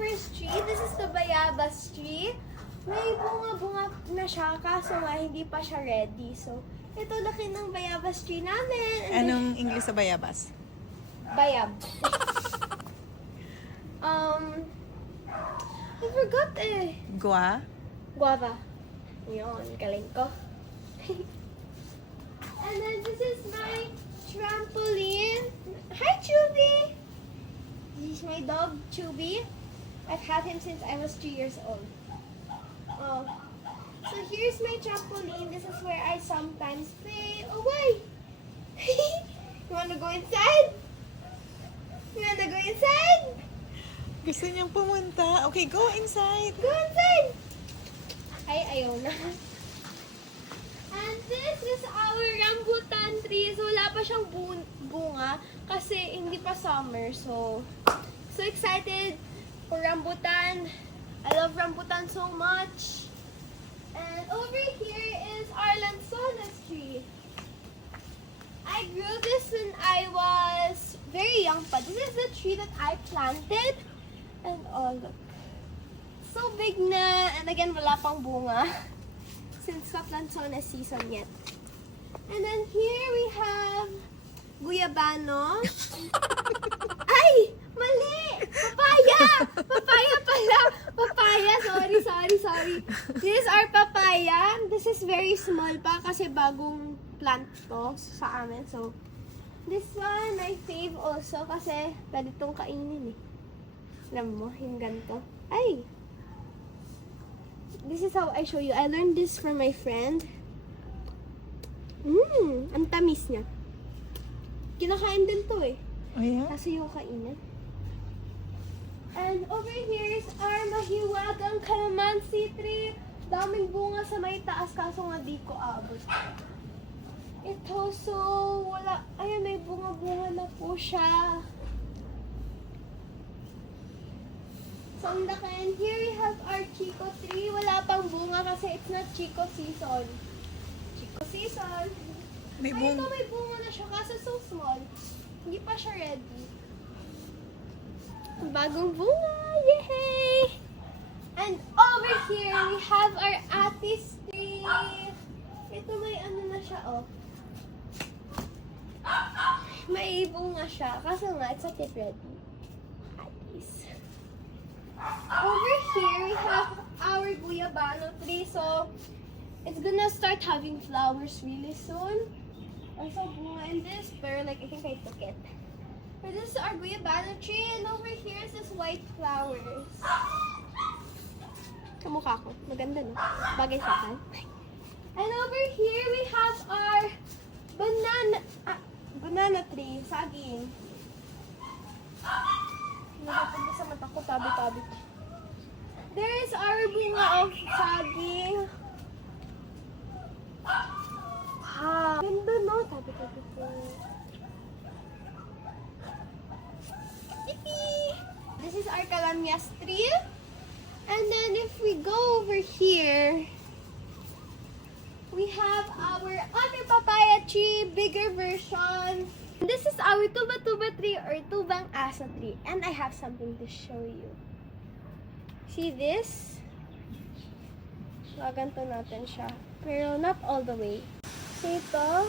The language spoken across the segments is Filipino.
first tree. This is the bayabas tree. May bunga-bunga na siya, kaso nga hindi pa siya ready. So, ito laki ng bayabas tree namin. And Anong English sa bayabas? bayab. I forgot eh. Guava. Yun, galing ko. And then this is my trampoline. Hi, Chubby! This is my dog, Chubby. I've had him since I was 2 years old. Oh. So here's my trampoline. This is where I sometimes play. Oh, why? You wanna go inside? You wanna go inside? Gusto niyang pumunta. Okay, go inside. Go inside! Ay, ayaw na. And this is our rambutan tree. So, wala pa siyang bunga kasi hindi pa summer. So excited for rambutan. I love rambutan so much. And over here is our lanzones tree. I grew this when I was very young pa. This is the tree that I planted. And oh, look. So big na. And again, wala pang bunga. Since not lanzones season yet. And then here we have guyabano. Ay! Mali! Papaya! Papaya pala! Papaya! Sorry. This is our papaya. This is very small pa kasi bagong plant to sa amin. So, this one, my fave also kasi pwede itong kainin eh. Alam mo, yung ganito. Ay! This is how I show you. I learned this from my friend. Ang tamis niya. Kinakain din to eh. Oh, yeah? Kasi yung kainin. And over here is our mahiwagang calamansi tree. Daming bunga sa may taas kaso nga di ko abot. Ito, so wala. Ayan, may bunga-bunga na po siya. So, ang laki. And here we have our chico tree. Wala pang bunga kasi it's not chico season. Chico season. May Ay, ito bunga. may bunga na siya kasi so small. Hindi pa siya ready. Bagong bunga! Yay! And over here, we have our atis tree. Ito may ano na siya, oh. May bunga siya. Kaso nga, it's not yet ready. Atis. Over here, we have our guyabano tree. So, it's gonna start having flowers really soon. Also, bunga in this, pero like, I think I took it. But this is our guyabano tree, and over here is this white flowers. Kamukha ko. Maganda, no? Bagay sa akin. And over here, we have our banana tree. Saging. Nakapunta sa mata ko, tabi-tabi. There is our bunga of saging. Wow. Ganda, no? Tabi-tabi ko. This is our calamias tree. And then if we go over here, we have our other papaya tree, bigger version. This is our tuba-tuba tree or tubang asa tree. And I have something to show you. See this? Gaganto natin siya. Pero not all the way. See ito?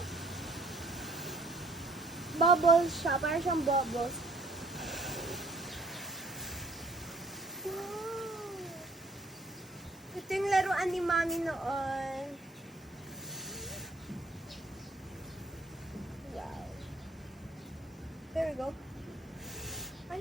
Bubbles siya. Parang siyang bubbles. Ito yung laruan ni Mami noon. Wow. There we go. Ay.